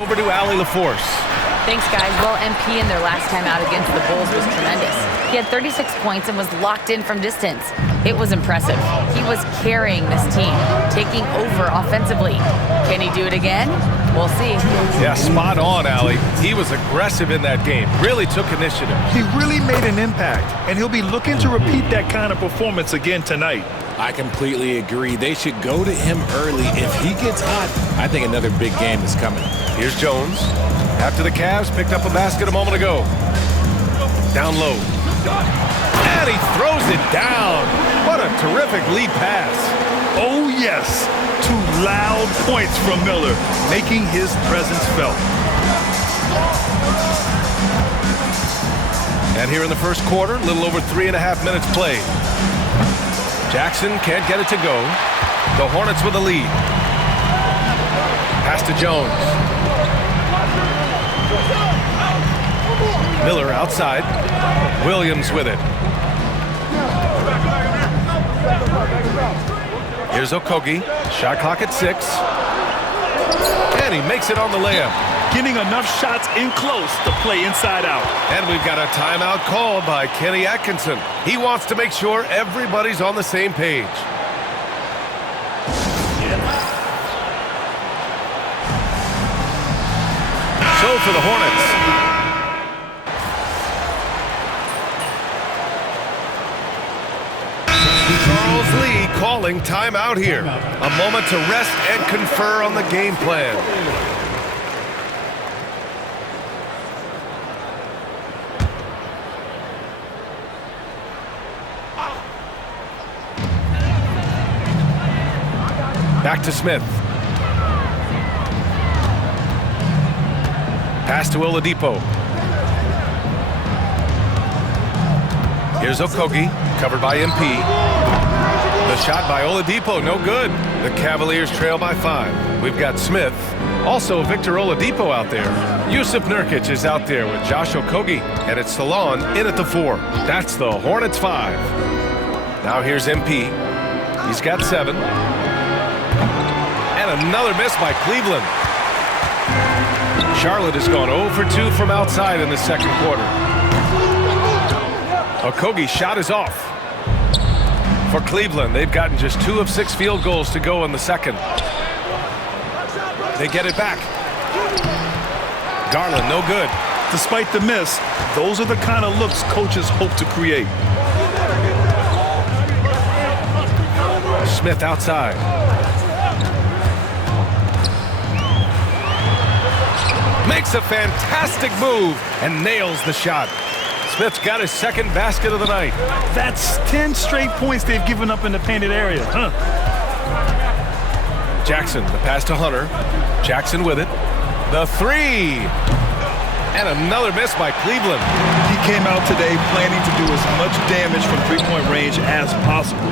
Over to Allie LaForce. Thanks, guys. Well, MP in their last time out against the Bulls was tremendous. He had 36 points and was locked in from distance. It was impressive. He was carrying this team, taking over offensively. Can he do it again? We'll see. Yeah, spot on, Allie. He was aggressive in that game. Really took initiative. He really made an impact, and he'll be looking to repeat that kind of performance again tonight. I completely agree. They should go to him early. If he gets hot, I think another big game is coming. Here's Jones. After the Cavs picked up a basket a moment ago. Down low. And he throws it down. What a terrific lead pass. Oh, yes. 2 loud points from Miller, making his presence felt. And here in the first quarter, a little over 3.5 minutes played. Jackson can't get it to go. The Hornets with the lead. Pass to Jones. Miller outside. Williams with it. Here's Okogie. Shot clock at 6. And he makes it on the layup. Getting enough shots in close to play inside out. And we've got a timeout called by Kenny Atkinson. He wants to make sure everybody's on the same page. So for the Hornets. Charles Lee calling timeout here. A moment to rest and confer on the game plan. Back to Smith. Pass to Oladipo. Here's Okogie, covered by MP. The shot by Oladipo, no good. The Cavaliers trail by 5. We've got Smith, also Victor Oladipo out there. Yusuf Nurkic is out there with Josh Okogie, and it's Salon in at the 4. That's the Hornets 5. Now here's MP. He's got 7. And another miss by Cleveland. Charlotte has gone 0 for 2 from outside in the second quarter. Okogie's shot is off. For Cleveland, they've gotten just 2 of 6 field goals to go in the second. They get it back. Garland, no good. Despite the miss, those are the kind of looks coaches hope to create. Smith outside. Makes a fantastic move and nails the shot. Smith's got his second basket of the night. That's 10 straight points they've given up in the painted area, huh? Jackson, the pass to Hunter. Jackson with it. The 3. And another miss by Cleveland. He came out today planning to do as much damage from three-point range as possible.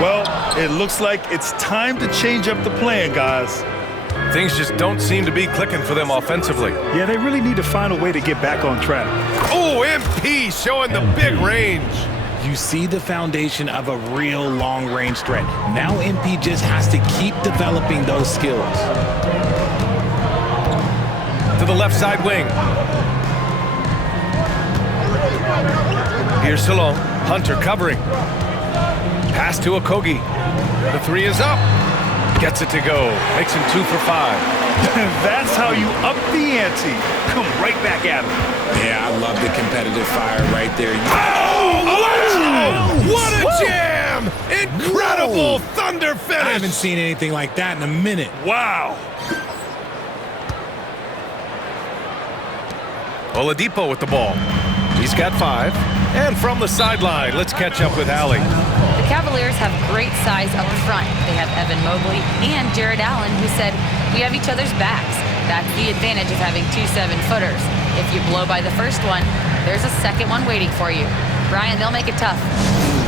Well, it looks like it's time to change up the plan, guys. Things just don't seem to be clicking for them offensively. Yeah, they really need to find a way to get back on track. Oh, MP showing the big range. You see the foundation of a real long-range threat. Now MP just has to keep developing those skills. To the left side wing. Here's Salon. Hunter covering. Pass to Okogie. The 3 is up. Gets it to go. Makes him 2 for 5. That's how you up the ante. Come right back at him. Yeah, I love the competitive fire right there. Oh, what a jam! Incredible thunder finish. I haven't seen anything like that in a minute. Wow. Oladipo with the ball. He's got 5. And from the sideline, let's catch up with Allie. The Cavaliers have great size up front. They have Evan Mobley and Jared Allen, who said, "We have each other's backs." That's the advantage of having 2 7-footers. If you blow by the first one, there's a second one waiting for you. Brian, they'll make it tough.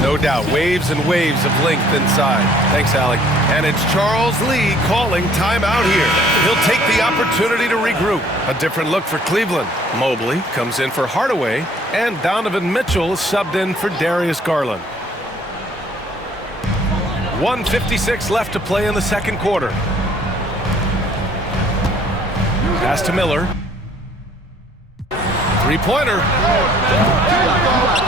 No doubt, waves and waves of length inside. Thanks, Allie. And it's Charles Lee calling timeout here. He'll take the opportunity to regroup. A different look for Cleveland. Mobley comes in for Hardaway, and Donovan Mitchell is subbed in for Darius Garland. 1:56 left to play in the second quarter. Pass to Miller. Three-pointer.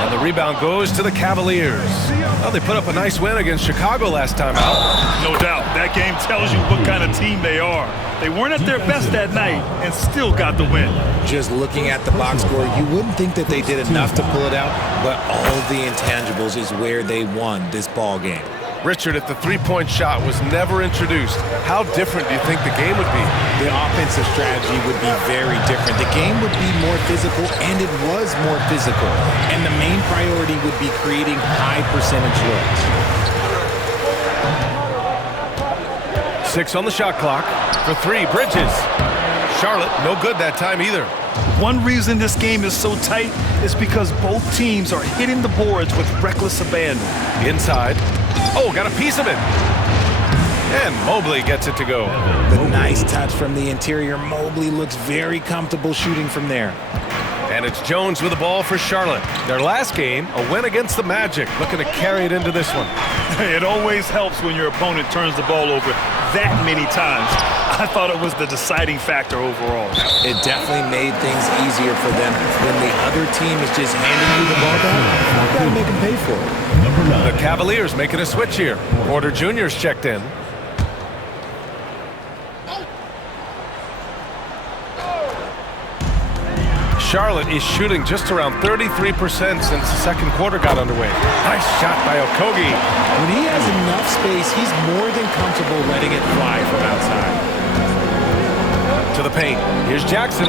And the rebound goes to the Cavaliers. Well, they put up a nice win against Chicago last time out. No doubt. That game tells you what kind of team they are. They weren't at their best that night and still got the win. Just looking at the box score, you wouldn't think that they did enough to pull it out, but all the intangibles is where they won this ball game. Richard, if the three-point shot was never introduced, how different do you think the game would be? The offensive strategy would be very different. The game would be more physical, and it was more physical. And the main priority would be creating high percentage looks. 6 on the shot clock. For 3, Bridges. Charlotte, no good that time either. One reason this game is so tight is because both teams are hitting the boards with reckless abandon. Inside. Oh, got a piece of it. And Mobley gets it to go. The nice touch from the interior. Mobley looks very comfortable shooting from there. And it's Jones with the ball for Charlotte. Their last game, a win against the Magic, looking to carry it into this one. It always helps when your opponent turns the ball over that many times. I thought it was the deciding factor overall. It definitely made things easier for them when the other team is just handing you the ball back. You got to make them pay for it. The Cavaliers making a switch here. Porter Jr.'s checked in. Charlotte is shooting just around 33% since the second quarter got underway. Nice shot by Okogie. When he has enough space, he's more than comfortable letting it fly from outside. To the paint. Here's Jackson.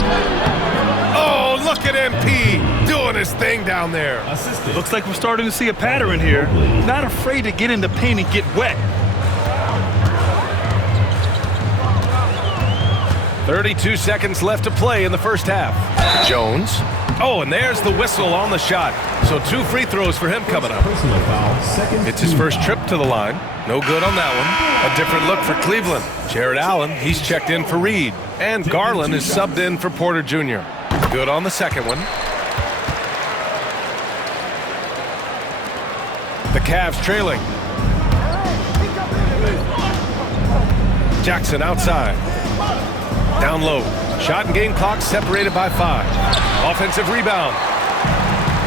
Oh, look at MP doing his thing down there. Looks like we're starting to see a pattern here. Not afraid to get in the paint and get wet. 32 seconds left to play in the first half. Jones. Oh, and there's the whistle on the shot. So 2 free throws for him coming up. It's his first trip to the line. No good on that one. A different look for Cleveland. Jared Allen, he's checked in for Reed. And Garland is subbed in for Porter Jr. Good on the second one. The Cavs trailing. Jackson outside. Down low. Shot and game clock separated by 5. Offensive rebound.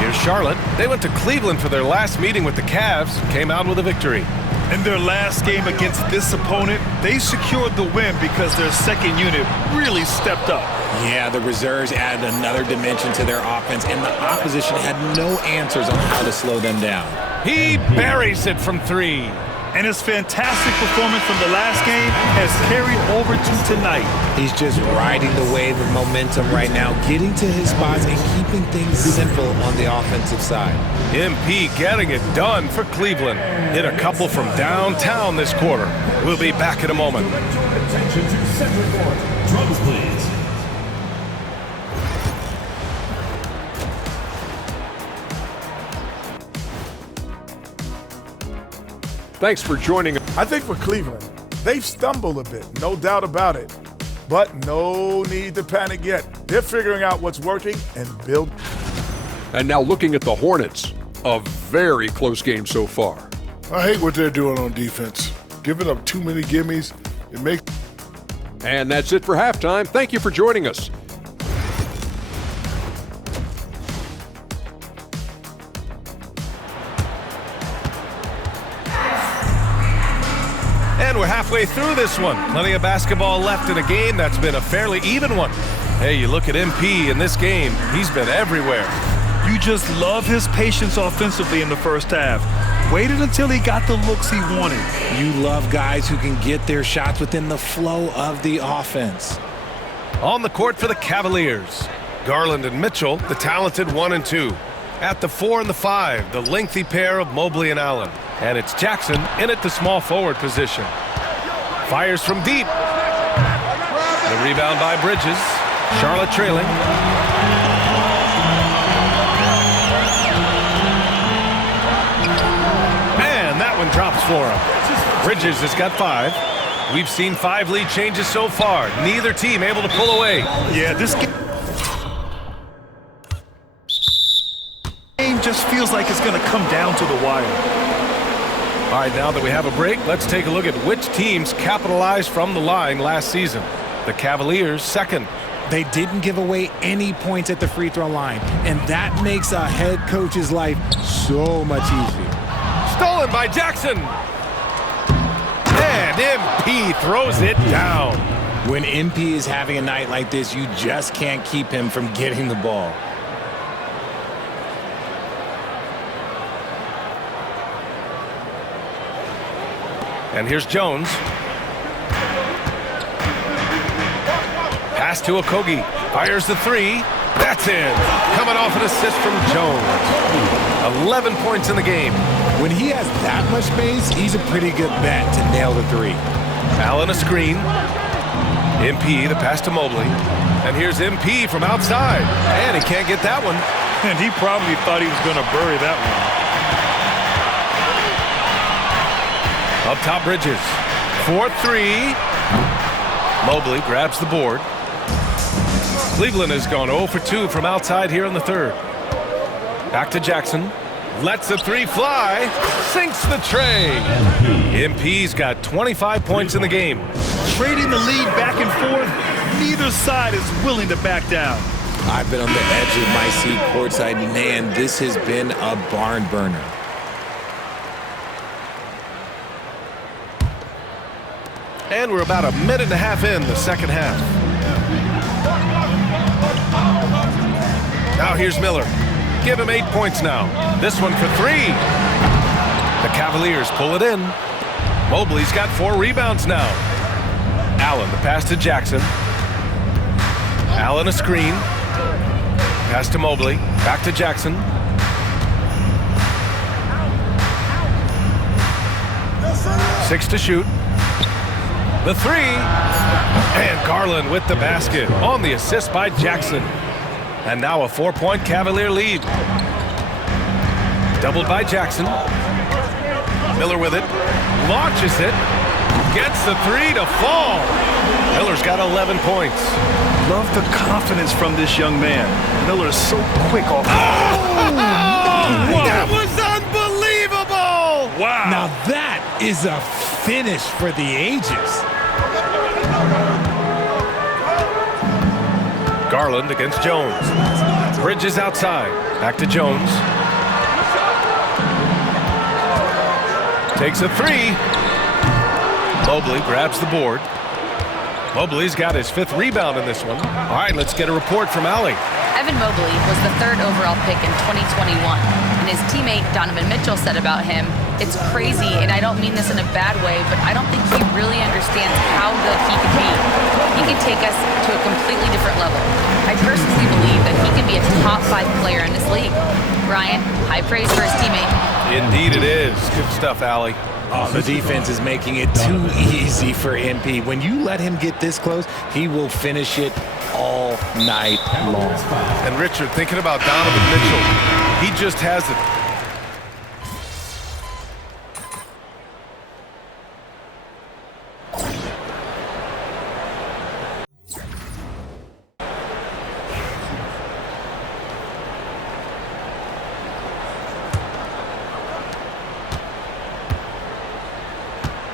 Here's Charlotte. They went to Cleveland for their last meeting with the Cavs. Came out with a victory. In their last game against this opponent, they secured the win because their second unit really stepped up. Yeah, the reserves added another dimension to their offense, and the opposition had no answers on how to slow them down. He buries it from 3. And his fantastic performance from the last game has carried over to tonight. He's just riding the wave of momentum right now, getting to his spots and keeping things simple on the offensive side. MP getting it done for Cleveland. Hit a couple from downtown this quarter. We'll be back in a moment. Attention to center court. Drums, please. Thanks for joining. I think for Cleveland, they've stumbled a bit, no doubt about it. But no need to panic yet. They're figuring out what's working and build. And now looking at the Hornets, a very close game so far. I hate what they're doing on defense. Giving up too many gimmies, it makes... And that's it for halftime. Thank you for joining us. And we're halfway through this one. Plenty of basketball left in a game that's been a fairly even one. Hey, you look at MP in this game, he's been everywhere. You just love his patience offensively in the first half. Waited until he got the looks he wanted. You love guys who can get their shots within the flow of the offense. On the court for the Cavaliers, Garland and Mitchell, the talented 1 and 2. At the 4 and the 5, the lengthy pair of Mobley and Allen. And it's Jackson in at the small forward position. Fires from deep. The rebound by Bridges. Charlotte trailing. And that one drops for him. Bridges has got 5. We've seen 5 lead changes so far. Neither team able to pull away. Yeah, this game just feels like it's going to come down to the wire. All right, now that we have a break, let's take a look at which teams capitalized from the line last season. The Cavaliers second, They didn't give away any points at the free throw line, and that makes a head coach's life so much easier. Stolen by Jackson. And MP throws it down. When MP is having a night like this, you just can't keep him from getting the ball. And here's Jones. Pass to Okogie. Fires the three. That's in. Coming off an assist from Jones. 11 points in the game. When he has that much space, he's a pretty good bet to nail the three. Allen a screen. MP, the pass to Mobley. And here's MP from outside. And he can't get that one. And he probably thought he was going to bury that one. Up top, Bridges. 4-3. Mobley grabs the board. Cleveland has gone 0 for 2 from outside here in the third. Back to Jackson. Lets the three fly. Sinks the tray. MP's got 25 points in the game. Trading the lead back and forth, neither side is willing to back down. I've been on the edge of my seat courtside. Man, this has been a barn burner. And we're about a minute and a half in the second half. Now here's Miller. Give him 8 points now. This one for 3. The Cavaliers pull it in. Mobley's got 4 rebounds now. Allen, the pass to Jackson. Allen a screen. Pass to Mobley. Back to Jackson. Six to shoot. The three. And Garland with the basket on the assist by Jackson. And now a 4-point Cavalier lead. Doubled by Jackson. Miller with it. Launches it. Gets the three to fall. Miller's got 11 points. Love the confidence from this young man. Miller is so quick off. That was unbelievable! Wow. Now that is a finish for the ages. Garland against Jones. Bridges outside. Back to Jones. Takes a three. Mobley grabs the board. Mobley's got his 5th rebound in this one. All right, let's get a report from Allie. Evan Mobley was the 3rd overall pick in 2021. And his teammate Donovan Mitchell said about him, "It's crazy, and I don't mean this in a bad way, but I don't think he really understands how good he can be. He can take us to a completely different level. I personally believe that he can be a top 5 player in this league." Ryan, high praise for his teammate. Indeed it is. Good stuff, Allie. Oh, the defense is making it too easy for MP. When you let him get this close, he will finish it all night long. And Richard, thinking about Donovan Mitchell, he just has it.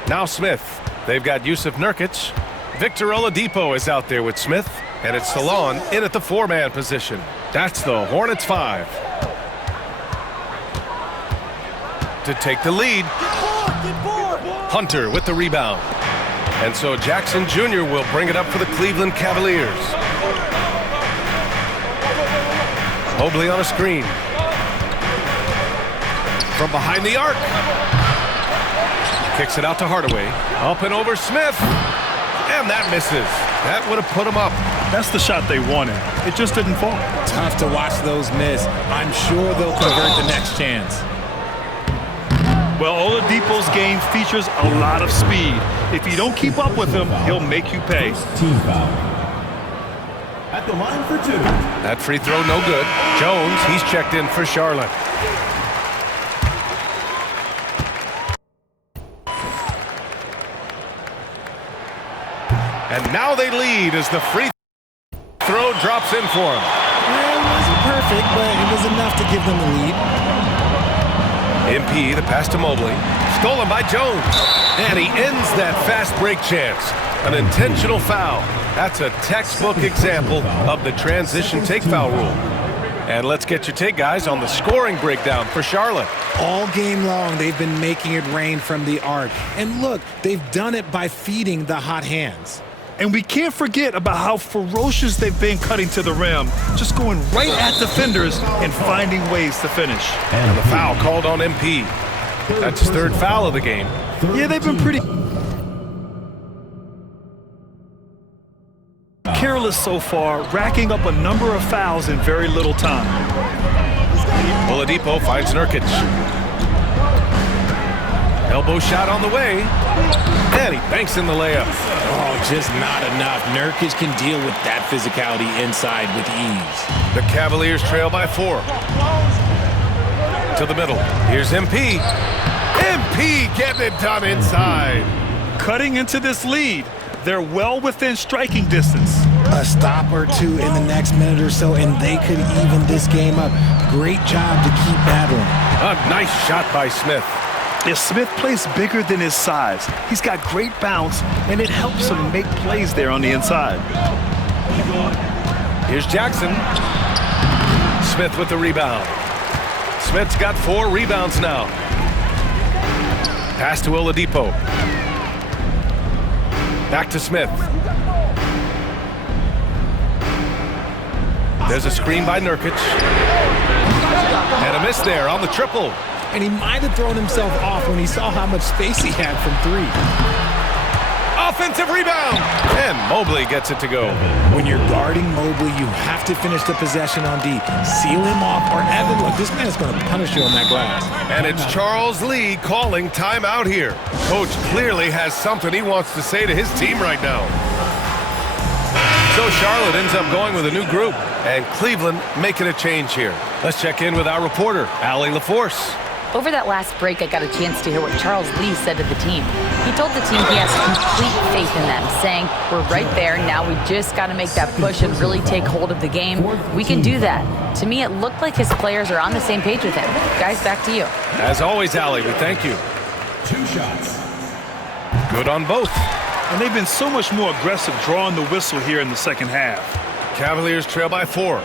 Now Smith. They've got Yusuf Nurkic. Victor Oladipo is out there with Smith. And it's Salon in at the 4-man position. That's the Hornets 5. To take the lead. Hunter with the rebound. And so Jackson Jr. will bring it up for the Cleveland Cavaliers. Mobley on a screen. From behind the arc. Kicks it out to Hardaway. Up and over Smith. And that misses. That would have put him up. That's the shot they wanted. It just didn't fall. Tough to watch those miss. I'm sure they'll convert the next chance. Well, Oladipo's game features a lot of speed. If you don't keep up with him, he'll make you pay. Team foul. At the line for 2. That free throw no good. Jones, he's checked in for Charlotte. And now they lead as the free throw drops in for him. Well, it wasn't perfect, but it was enough to give them the lead. MP, the pass to Mobley. Stolen by Jones. And he ends that fast break chance. An intentional foul. That's a textbook example of the transition take foul rule. And let's get your take, guys, on the scoring breakdown for Charlotte. All game long, they've been making it rain from the arc. And look, they've done it by feeding the hot hands. And we can't forget about how ferocious they've been cutting to the rim, just going right at defenders and finding ways to finish. And the foul called on MP. That's his third foul of the game. Yeah, they've been pretty careless so far, racking up a number of fouls in very little time. Oladipo finds Nurkic. Elbow shot on the way. And he banks in the layup. Oh, just not enough. Nurkic can deal with that physicality inside with ease. The Cavaliers trail by 4. To the middle. Here's MP. MP getting it done inside. Cutting into this lead. They're well within striking distance. A stop or two in the next minute or so, and they could even this game up. Great job to keep battling. A nice shot by Smith. Yeah, Smith plays bigger than his size. He's got great bounce, and it helps him make plays there on the inside. Here's Jackson. Smith with the rebound. Smith's got 4 rebounds now. Pass to Oladipo. Back to Smith. There's a screen by Nurkic. And a miss there on the triple. And he might have thrown himself off when he saw how much space he had from 3. Offensive rebound. And Mobley gets it to go. When you're guarding Mobley, you have to finish the possession on D. Seal him off, or Evan, look, this man is going to punish you on that glass. And it's Charles Lee calling timeout here. Coach clearly has something he wants to say to his team right now. So Charlotte ends up going with a new group, and Cleveland making a change here. Let's check in with our reporter, Allie LaForce. Over that last break, I got a chance to hear what Charles Lee said to the team. He told the team he has complete faith in them, saying, we're right there, now we just got to make that push and really take hold of the game. We can do that. To me, it looked like his players are on the same page with him. Guys, back to you. As always, Allie, we thank you. 2 shots. Good on both. And they've been so much more aggressive drawing the whistle here in the second half. Cavaliers trail by 4.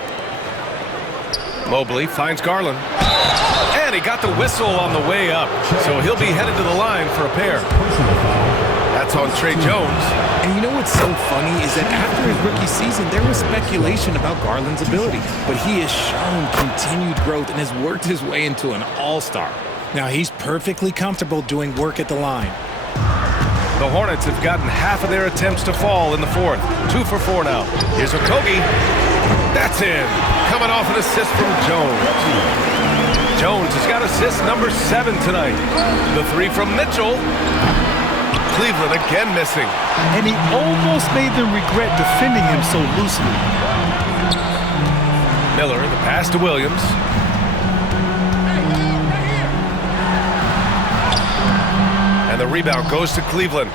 Mobley finds Garland. And he got the whistle on the way up, so he'll be headed to the line for a pair. That's on Trey Jones. And you know what's so funny is that after his rookie season, there was speculation about Garland's ability, but he has shown continued growth and has worked his way into an all-star. Now he's perfectly comfortable doing work at the line. The Hornets have gotten half of their attempts to fall in the 4th. 2 for 4 now. Here's Okogie. That's in. Coming off an assist from Jones. Jones has got assist number 7 tonight. The 3 from Mitchell. Cleveland again missing. And he almost made them regret defending him so loosely. Miller, the pass to Williams. And the rebound goes to Cleveland.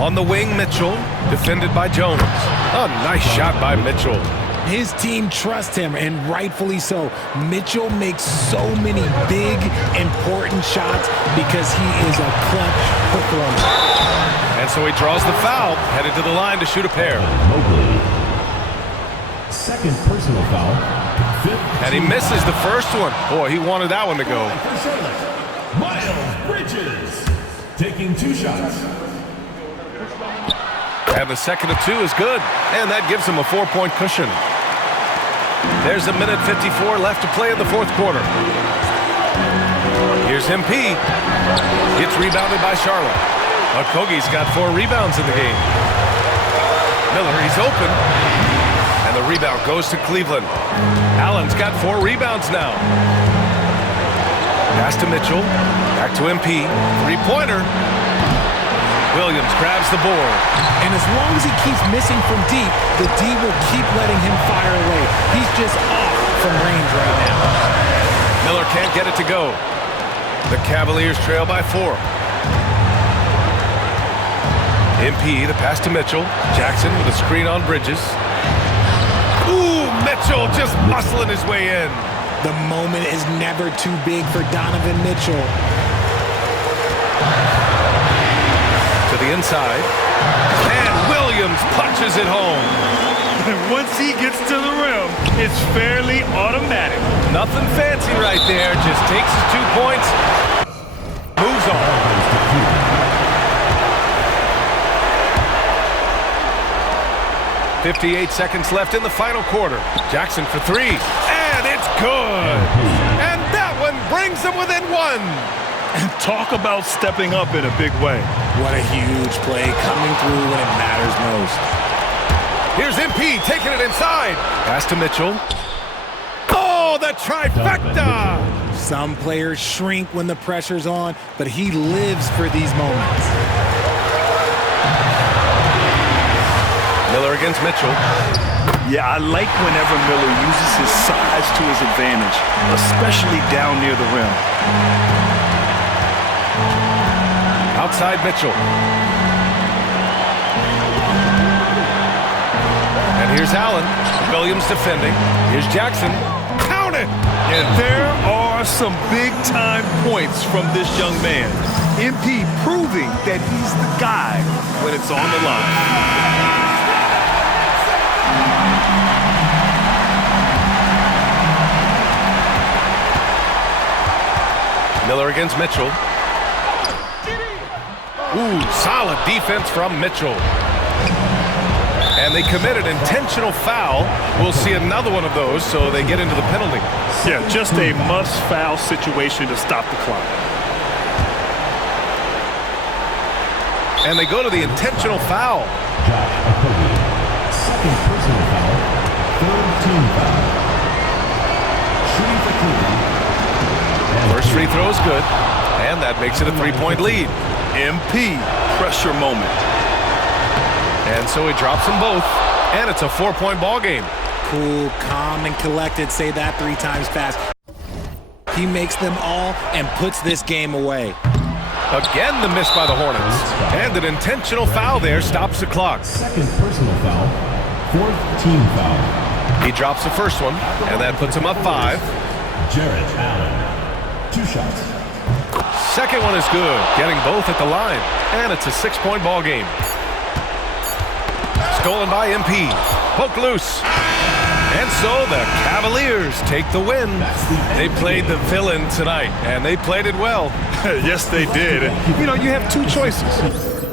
On the wing, Mitchell, defended by Jones. A nice shot by Mitchell. His team trusts him, and rightfully so. Mitchell makes so many big, important shots because he is a clutch performer. And so he draws the foul, headed to the line to shoot a pair. Mobley. Second personal foul. And he misses the first one. Boy, he wanted that one to go. For Charlotte, Miles Bridges taking 2 shots. And the second of 2 is good. And that gives him a 4-point cushion. There's a minute 54 left to play in the 4th quarter. Here's MP. Gets rebounded by Charlotte. Okogie's got 4 rebounds in the game. Miller, he's open. And the rebound goes to Cleveland. Allen's got 4 rebounds now. Pass to Mitchell. Back to MP. 3-pointer. Williams grabs the board. And as long as he keeps missing from deep, the D will keep letting him fire away. He's just off from range right now. Miller can't get it to go. The Cavaliers trail by 4. MP, the pass to Mitchell. Jackson with a screen on Bridges. Ooh, Mitchell just muscling his way in. The moment is never too big for Donovan Mitchell. To the inside. And Williams punches it home. Once he gets to the rim, it's fairly automatic. Nothing fancy right there. Just takes his 2 points. Moves on. 58 seconds left in the final quarter. Jackson for three. And it's good. And that one brings them within one. And talk about stepping up in a big way. What a huge play coming through when it matters most. Here's MP taking it inside. Pass to Mitchell. Oh, the trifecta! Some players shrink when the pressure's on, but he lives for these moments. Miller against Mitchell. Yeah, I like whenever Miller uses his size to his advantage, especially down near the rim. Outside Mitchell. And here's Allen. Williams defending. Here's Jackson. Count it! And there are some big-time points from this young man. MP proving that he's the guy when it's on the line. Miller against Mitchell. Ooh, solid defense from Mitchell. And they committed intentional foul. We'll see another one of those, so they get into the penalty. Yeah, just a must-foul situation to stop the clock. And they go to the intentional foul. Josh Okogie, second personal foul, third team foul. Shooting for Cleveland. First free throw is good, and that makes it a three-point lead. MP, pressure moment. And so he drops them both, and it's a 4-point ball game. Cool, calm, and collected. Say that 3 times fast. He makes them all and puts this game away. Again, the miss by the Hornets. And an intentional foul there stops the clock. Second personal foul, fourth team foul. He drops the first one, and that puts him up 5. Jarrett Allen, 2 shots. Second one is good, getting both at the line. And it's a 6-point ball game. Stolen by MP. Poke loose. And so the Cavaliers take the win. They played the villain tonight, and they played it well. Yes, they did. You know, you have 2 choices.